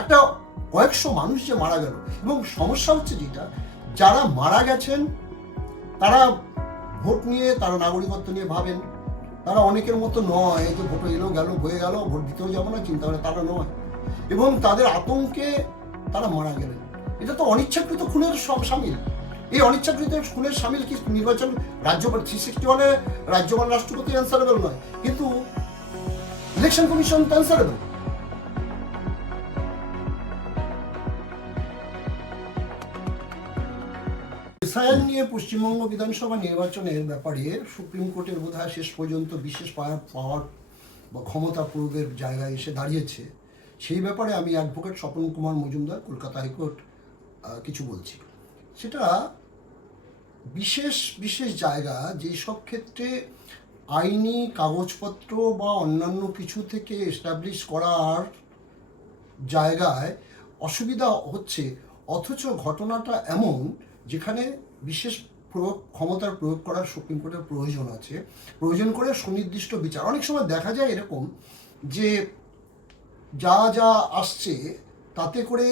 একটা কয়েকশো মানুষ যে মারা গেল, এবং সমস্যা হচ্ছে যেটা, যারা মারা গেছেন তারা ভোট নিয়ে, তারা নাগরিকত্ব নিয়ে ভাবেন, তারা অনেকের মতো নয় যে ভোট এলো গেল হয়ে গেল, ভোট দিতেও যাবো না চিন্তা করে, তারা নয়, এবং তাদের আতঙ্কে তারা মারা গেলেন। এটা তো অনিচ্ছাকৃত খুনের সব সামিল। এই অনিচ্ছাকৃত খুনের সামিল কি নির্বাচন রাজ্যপাল 361-এ রাজ্যপাল রাষ্ট্রপতি অ্যান্সারেবল নয়, কিন্তু ইলেকশন কমিশন তো অ্যান্সারেবল। এসআইআর নিয়ে পশ্চিমবঙ্গ বিধানসভা নির্বাচনের ব্যাপারে সুপ্রিম কোর্টের বোধহয় শেষ পর্যন্ত বিশেষ পাওয়ার বা ক্ষমতা প্রয়োগের জায়গায় এসে দাঁড়িয়েছে। সেই ব্যাপারে আমি অ্যাডভোকেট স্বপন কুমার মজুমদার, কলকাতা হাইকোর্ট, কিছু বলছি। সেটা বিশেষ বিশেষ জায়গা, যেই সব ক্ষেত্রে আইনি কাগজপত্র বা অন্যান্য কিছু থেকে এস্টাবলিশ করার জায়গায় অসুবিধা হচ্ছে, অথচ ঘটনাটা এমন যেখানে বিশেষ ক্ষমতার প্রয়োগ করার সুপ্রিম কোর্টের প্রয়োজন আছে, প্রয়োজন করে সুনির্দিষ্ট বিচার। অনেক সময় দেখা যায় এরকম যে যা যা আসছে তাতে করে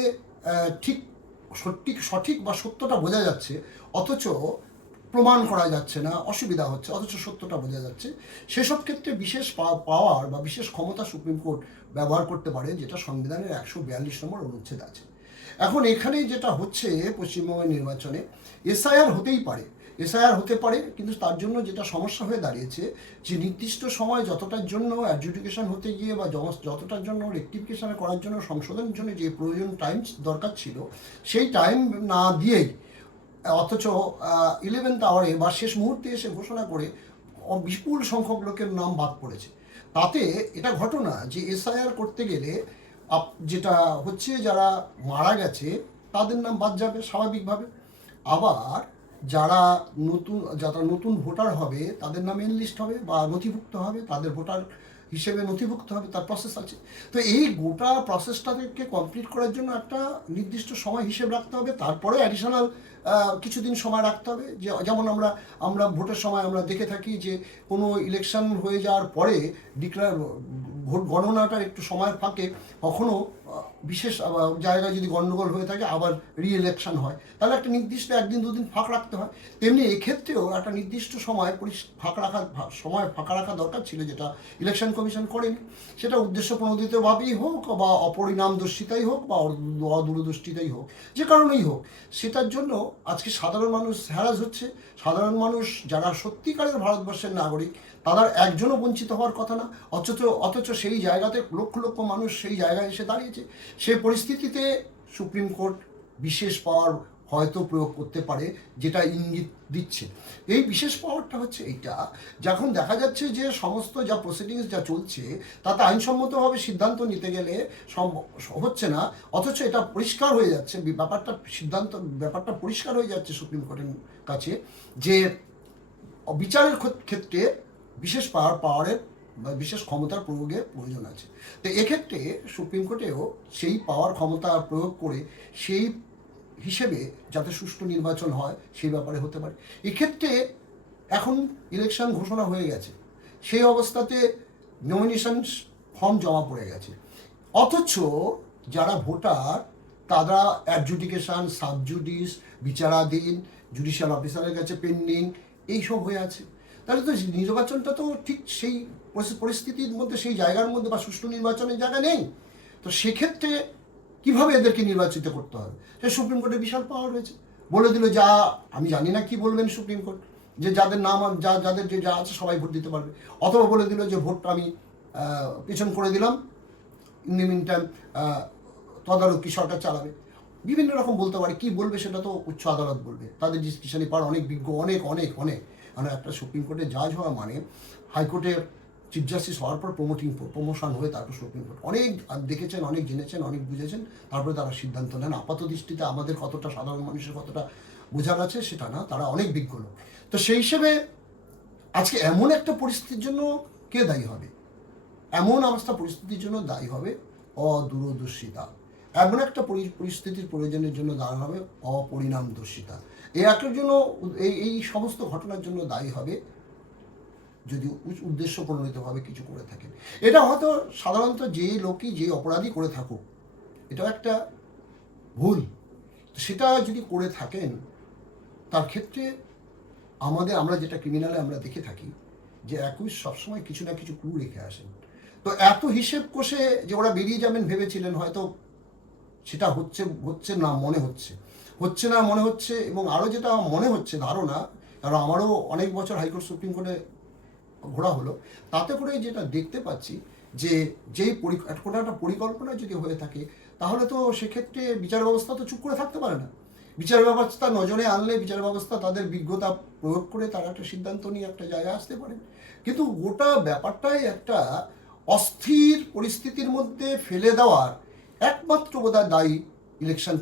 ঠিক সঠিক বা সত্যটা বোঝা যাচ্ছে, অথচ প্রমাণ করা যাচ্ছে না, অসুবিধা হচ্ছে, অথচ সত্যটা বোঝা যাচ্ছে। সেসব ক্ষেত্রে বিশেষ পাওয়ার বা বিশেষ ক্ষমতা সুপ্রিম কোর্ট ব্যবহার করতে পারে, যেটা সংবিধানের 142 নম্বর অনুচ্ছেদ আছে। এখন এখানে যেটা হচ্ছে পশ্চিমবঙ্গের নির্বাচনে, এসআইআর হতেই পারে, এসআইআর হতে পারে, কিন্তু তার জন্য যেটা সমস্যা হয়ে দাঁড়িয়েছে যে নির্দিষ্ট সময় যতটার জন্য অ্যাডজুডিকেশন হতে গিয়ে বা যতটার জন্য রেকটিফিকেশন করার জন্য, সংশোধনের জন্য যে প্রয়োজন টাইম দরকার ছিল, সেই টাইম না দিয়েই, অথচ 11th আওয়ারে বা শেষ মুহূর্তে এসে ঘোষণা করে বিপুল সংখ্যক লোকের নাম বাদ পড়েছে। তাতে এটা ঘটনা যে এসআইআর করতে গেলে যেটা হচ্ছে, যারা মারা গেছে তাদের নাম বাদ যাবে স্বাভাবিকভাবে, আবার যারা নতুন ভোটার হবে তাদের নাম এনলিস্ট হবে বা নথিভুক্ত হবে, তাদের ভোটার হিসেবে নথিভুক্ত হবে, তার প্রসেস আছে। তো এই গোটা প্রসেসটাকে কমপ্লিট করার জন্য একটা নির্দিষ্ট সময় হিসেব রাখতে হবে, তারপরে অ্যাডিশনাল কিছুদিন সময় রাখতে হবে। যেমন আমরা ভোটের সময় আমরা দেখে থাকি যে কোনো ইলেকশন হয়ে যাওয়ার পরে ভোট গণনাটার একটু সময়ের ফাঁকে কখনো বিশেষ জায়গায় যদি গণ্ডগোল হয়ে থাকে আবার রি-ইলেকশন হয়, তাহলে একটা নির্দিষ্ট একদিন দুদিন ফাঁক রাখতে হয়। তেমনি এক্ষেত্রেও একটা নির্দিষ্ট সময় ফাঁকা রাখা দরকার ছিল, যেটা ইলেকশন কমিশন করেনি। সেটা উদ্দেশ্যপ্রণোদিতভাবেই হোক বা অপরিণামদর্শিতাই হোক বা অদূরদৃষ্টিতাই হোক, যে কারণেই হোক, সেটার জন্য আজকে সাধারণ মানুষ হ্যারাস হচ্ছে। সাধারণ মানুষ যারা সত্যিকারের ভারতবর্ষের নাগরিক, তারা একজনও বঞ্চিত হওয়ার কথা না, অথচ সেই জায়গাতে লক্ষ লক্ষ মানুষ সেই জায়গায় এসে দাঁড়িয়েছে। সেই পরিস্থিতিতে সুপ্রিম কোর্ট বিশেষ পাওয়ার হয়তো প্রয়োগ করতে পারে, যেটা ইঙ্গিত দিচ্ছে। এই বিশেষ পাওয়ারটা হচ্ছে এইটা, যখন দেখা যাচ্ছে যে সমস্ত যা প্রসিডিংস যা চলছে তাতে আইনসম্মতভাবে সিদ্ধান্ত নিতে গেলে হচ্ছে না, অথচ এটা পরিষ্কার হয়ে যাচ্ছে, ব্যাপারটা পরিষ্কার হয়ে যাচ্ছে সুপ্রিম কোর্টের কাছে যে বিচারের ক্ষেত্রে বিশেষ পাওয়ারের বা বিশেষ ক্ষমতার প্রয়োগের প্রয়োজন আছে। তো এক্ষেত্রে সুপ্রিম কোর্টেও সেই পাওয়ার ক্ষমতা প্রয়োগ করে সেই হিসেবে যাতে সুষ্ঠু নির্বাচন হয় সেই ব্যাপারে হতে পারে। এক্ষেত্রে এখন ইলেকশন ঘোষণা হয়ে গেছে, সেই অবস্থাতে নমিনেশন ফর্ম জমা পড়ে গেছে, অথচ যারা ভোটার তারা অ্যাডজুডিকেশন, সাবজুডিস, বিচারাধীন, জুডিশিয়াল অফিসারের কাছে পেন্ডিং, এইসব হয়ে আছে। তাহলে তো নির্বাচনটা তো ঠিক সেই পরিস্থিতির মধ্যে, সেই জায়গার মধ্যে বা সুষ্ঠু নির্বাচনের জায়গা নেই। তো সেক্ষেত্রে কীভাবে এদেরকে নির্বাচিত করতে হবে, সে সুপ্রিম কোর্টের বিশাল পাওয়ার রয়েছে। বলে দিল, যা আমি জানি না কি বলবেন সুপ্রিম কোর্ট, যে যাদের নাম যাদের যা আছে সবাই ভোট দিতে পারবে, অথবা বলে দিল যে ভোটটা আমি পেছন করে দিলাম, ইন দি মিন টাইম তদারকি সরকার চালাবে। বিভিন্ন রকম বলতে পারে, কি বলবে সেটা তো উচ্চ আদালত বলবে, তাদের ডিসকাশনই পার অনেক বিজ্ঞ, অনেক মানে একটা সুপ্রিম কোর্টের জাজ হওয়া মানে হাইকোর্টের চিফ জাস্টিস হওয়ার পর প্রমোশন হয়ে তারপর সুপ্রিম কোর্ট অনেক দেখেছেন, অনেক জেনেছেন, অনেক বুঝেছেন, তারপরে তারা সিদ্ধান্ত নেন। আপাত দৃষ্টিতে আমাদের কতটা, সাধারণ মানুষের কতটা বোঝার আছে সেটা না, তারা অনেক বিজ্ঞ লোক। তো সেই হিসেবে আজকে এমন একটা পরিস্থিতির জন্য কে দায়ী হবে? এমন পরিস্থিতির জন্য দায়ী হবে অদূরদর্শিতা। এমন একটা পরিস্থিতির প্রয়োজনের জন্য দাঁড়ানো হবে অপরিণামদর্শিতা। এর জন্য এই সমস্ত ঘটনার জন্য দায়ী হবে যদি উদ্দেশ্যপ্রণোদিতভাবে কিছু করে থাকেন। এটা হয়তো সাধারণত যে লোকই যে অপরাধী করে থাকুক, এটাও একটা ভুল। সেটা যদি করে থাকেন তার ক্ষেত্রে আমরা যেটা ক্রিমিনালে আমরা দেখে থাকি যে একুশ সবসময় কিছু না কিছু ক্লু রেখে আসেন। তো এত হিসেব কষে যে ওরা বেরিয়ে যাবেন ভেবেছিলেন, হয়তো সেটা হচ্ছে না মনে হচ্ছে। এবং আরও যেটা মনে হচ্ছে ধারণা, কারণ আমারও অনেক বছর হাইকোর্ট সুপ্রিম কোর্টে ঘোরা হলো, তাতে করে যেটা দেখতে পাচ্ছি যে কোনো একটা পরিকল্পনা যদি হয়ে থাকে তাহলে তো সেক্ষেত্রে বিচার ব্যবস্থা তো চুপ করে থাকতে পারে না। বিচার ব্যবস্থা নজরে আনলে বিচার ব্যবস্থা তাদের বিজ্ঞতা প্রয়োগ করে তারা একটা সিদ্ধান্ত নিয়ে একটা জায়গায় আসতে পারে। কিন্তু গোটা ব্যাপারটাই একটা অস্থির পরিস্থিতির মধ্যে ফেলে দেওয়ার একমাত্র বোধহয় দায়ী ইলেকশন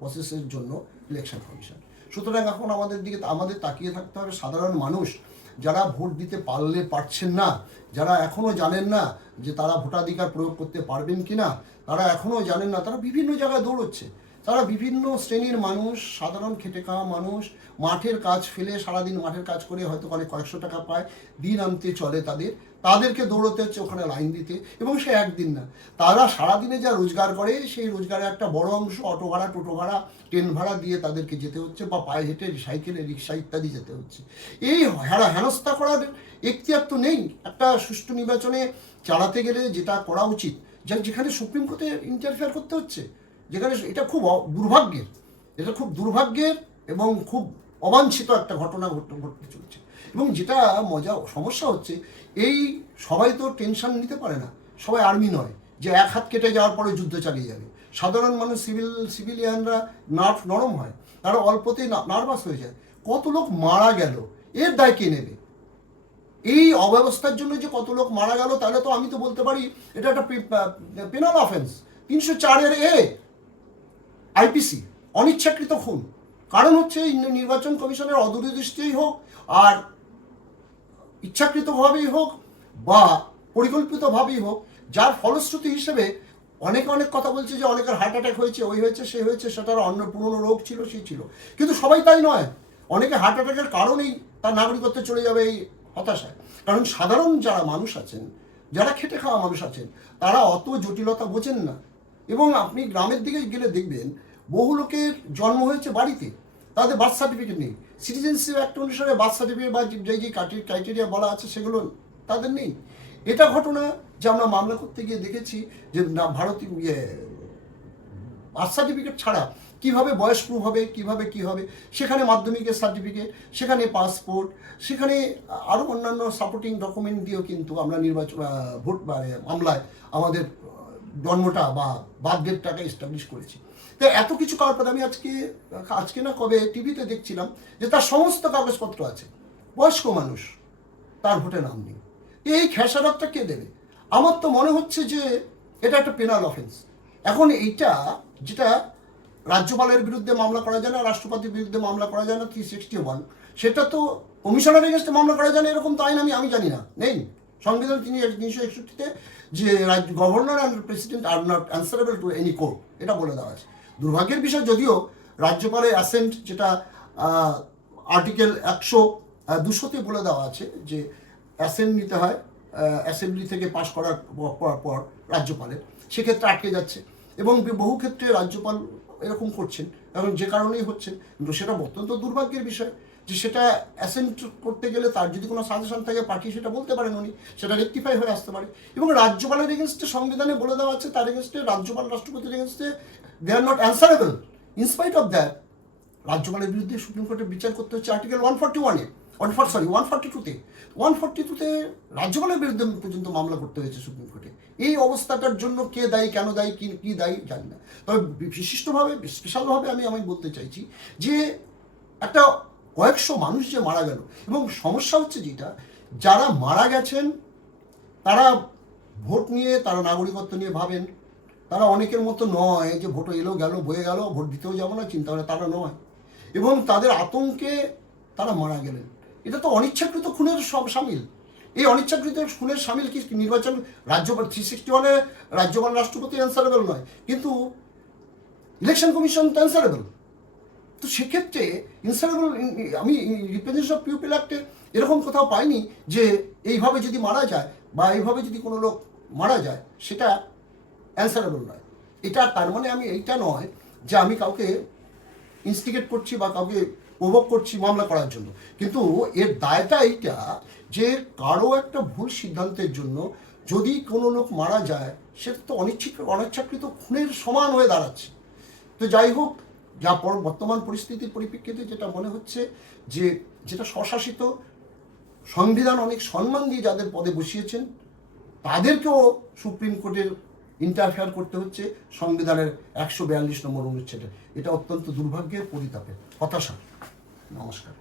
প্রসেসের জন্য ইলেকশন কমিশন। সুতরাং এখন আমাদের তাকিয়ে থাকতে হবে সাধারণ মানুষ যারা ভোট দিতে পারছেন না, যারা এখনও জানেন না যে তারা ভোটাধিকার প্রয়োগ করতে পারবেন কি না, তারা এখনও জানেন না, তারা বিভিন্ন জায়গায় দৌড়চ্ছে। তারা বিভিন্ন শ্রেণীর মানুষ, সাধারণ খেটে খাওয়া মানুষ, মাঠের কাজ ফেলে সারাদিন মাঠের কাজ করে হয়তো কয়েকশো টাকা পায়, দিন আনতে চলে তাদেরকে দৌড়তে হচ্ছে ওখানে লাইন দিতে। এবং সে একদিন না, তারা সারাদিনে যা রোজগার করে সেই রোজগারের একটা বড় অংশ অটো ভাড়া, টোটো ভাড়া, ট্রেন ভাড়া দিয়ে তাদেরকে যেতে হচ্ছে, বা পায়ে হেঁটে, সাইকেলে, রিক্সা ইত্যাদি যেতে হচ্ছে। এই হেনস্থা করার এখতিয়ার তো নেই একটা সুষ্ঠু নির্বাচনে চালাতে গেলে। যেটা করা উচিত, যেখানে সুপ্রিম কোর্টে ইন্টারফেয়ার করতে হচ্ছে, যেখানে এটা খুব দুর্ভাগ্যের এবং খুব অবাঞ্ছিত একটা ঘটনা ঘটতে চলছে। এবং যেটা সমস্যা হচ্ছে, এই সবাই তো টেনশন নিতে পারে না, সবাই আর্মি নয় যে এক হাত কেটে যাওয়ার পরে যুদ্ধ চালিয়ে যাবে। সাধারণ মানুষ, সিভিলিয়ানরা নরম হয়, তারা অল্পতেই নার্ভাস হয়ে যায়। কত লোক মারা গেল, এর দায় কে নেবে? এই অব্যবস্থার জন্য যে কত লোক মারা গেল, তাহলে তো আমি তো বলতে পারি এটা একটা পেনাল অফেন্স, 304 আইপিসি, অনিচ্ছাকৃত খুন। কারণ হচ্ছে নির্বাচন কমিশনের অদূরদৃষ্টিই হোক আর ইচ্ছাকৃতভাবেই হোক বা পরিকল্পিতভাবেই হোক, যার ফলশ্রুতি হিসেবে অনেক কথা বলছে যে অনেকের হার্ট অ্যাটাক হয়েছে, ওই হয়েছে, সে হয়েছে, সেটার অন্য পুরনো রোগ ছিল, সে ছিল। কিন্তু সবাই তাই নয়। অনেকে হার্ট অ্যাটাকের কারণেই তার নাগরিকত্ব চলে যাবে এই হতাশায়। কারণ সাধারণ যারা মানুষ আছেন, যারা খেটে খাওয়া মানুষ আছেন, তারা অত জটিলতা বোঝেন না। এবং আপনি গ্রামের দিকে গেলে দেখবেন বহু লোকের জন্ম হয়েছে বাড়িতে, তাদের বার্থ সার্টিফিকেট নেই। সিটিজেনশিপ অ্যাক্ট অনুসারে বার্থ সার্টিফিকেট বা যে ক্রাইটেরিয়া বলা আছে সেগুলো তাদের নেই। এটা ঘটনা যে আমরা মামলা করতে গিয়ে দেখেছি যে ভারতীয় বার্থ সার্টিফিকেট ছাড়া কীভাবে বয়স প্রুফ হবে, কীভাবে কী হবে, সেখানে মাধ্যমিকের সার্টিফিকেট, সেখানে পাসপোর্ট, সেখানে আরও অন্যান্য সাপোর্টিং ডকুমেন্ট দিয়েও কিন্তু আমরা ভোট মামলায় আমাদের জন্মটা বা বার্থডেটটাকে এস্টাবলিশ করেছি। তো এত কিছু করার পর আমি আজকে না কবে টিভিতে দেখছিলাম যে তার সমস্ত কাগজপত্র আছে, বয়স্ক মানুষ, তার ভোটে নাম নেই। এই খেসারতটা কে দেবে? আমার তো মনে হচ্ছে যে এটা একটা পেনাল অফেন্স। এখন এইটা যেটা রাজ্যপালের বিরুদ্ধে মামলা করা যায় না, রাষ্ট্রপতির বিরুদ্ধে মামলা করা যায় না 361, সেটা তো কমিশনার এগেন্সটে মামলা করা যায় না, এরকম তো আইন আমি জানি না, নেই। সংবিধান 361-তে যে governor and president R not answerable to any court, এটা বলে দেওয়া আছে। দুর্ভাগ্যের বিষয়, যদিও রাজ্যপালের অ্যাসেন্ট যেটা আর্টিকেল 200-তে বলে দেওয়া আছে যে অ্যাসেন্ট নিতে হয় অ্যাসেম্বলি থেকে পাশ করার পর রাজ্যপালের, সেক্ষেত্রে আটকে যাচ্ছে। এবং বহু ক্ষেত্রে রাজ্যপাল এরকম করছেন, এবং যে কারণেই হচ্ছে। কিন্তু সেটা অত্যন্ত দুর্ভাগ্যের বিষয় যে সেটা অ্যাসেন্ট করতে গেলে তার যদি কোনো সাজেশন থাকে পাঠিয়ে সেটা বলতে পারেন উনি, সেটা রেকটিফাই হয়ে আসতে পারে। এবং রাজ্যপালের এগেনস্টে সংবিধানে বলে দেওয়া আছে তার এগেনস্টে রাজ্যপাল রাষ্ট্রপতির এগেনস্টে they are not answerable. In spite of that রাজ্যপালের বিরুদ্ধে সুপ্রিম কোর্টে বিচার করতে হচ্ছে আর্টিকেল 142-তে 142-তে রাজ্যপালের বিরুদ্ধে পর্যন্ত মামলা করতে হয়েছে সুপ্রিম কোর্টে। এই অবস্থাটার জন্য কে দায়ী, কেন দায়ী, কি দায়ী জানি না। তবে বিশিষ্টভাবে, স্পেশালভাবে আমি বলতে চাইছি যে একটা কয়েকশো মানুষ যে মারা গেল, এবং সমস্যা হচ্ছে যেটা, যারা মারা গেছেন তারা ভোট নিয়ে, তারা নাগরিকত্ব নিয়ে ভাবেন, তারা অনেকের মতো নয় যে ভোট এলো গেল বয়ে গেল, ভোট দিতেও যাবো না চিন্তা করে, তারা নয়। এবং তাদের আতঙ্কে তারা মারা গেলেন। এটা তো অনিচ্ছাকৃত খুনের সামিল। এই অনিচ্ছাকৃত খুনের সামিল কি নির্বাচন রাজ্যপাল 361-এ রাজ্যপাল রাষ্ট্রপতি অ্যান্সারেবল নয়, কিন্তু ইলেকশন কমিশন তো অ্যান্সারেবল। তো সেক্ষেত্রে ইনসারেবল, আমি রিপ্রেজেন্টেশন অফ পিপল অ্যাক্টে এরকম কোথাও পাইনি যে এইভাবে যদি মারা যায় বা এইভাবে যদি কোনো লোক মারা যায় সেটা অ্যান্সারেবল নয়। এটা তার মানে আমি এইটা নয় যে আমি কাউকে ইনস্টিগেট করছি বা কাউকে প্রভোগ করছি মামলা করার জন্য, কিন্তু এর দায়টা এইটা যে কারো একটা ভুল সিদ্ধান্তের জন্য যদি কোনো লোক মারা যায়, সেটা তো অনিচ্ছাকৃত খুনের সমান হয়ে দাঁড়াচ্ছে। তো যাই হোক, যা বর্তমান পরিস্থিতির পরিপ্রেক্ষিতে যেটা মনে হচ্ছে যে যেটা স্বশাসিত, সংবিধান অনেক সম্মান দিয়ে যাদের পদে বসিয়েছেন তাদেরকেও সুপ্রিম কোর্টের ইন্টারফেয়ার করতে হচ্ছে সংবিধানের 142 নম্বর অনুচ্ছেদে। এটা অত্যন্ত দুর্ভাগ্যের, পরিতাপের, হতাশা। নমস্কার।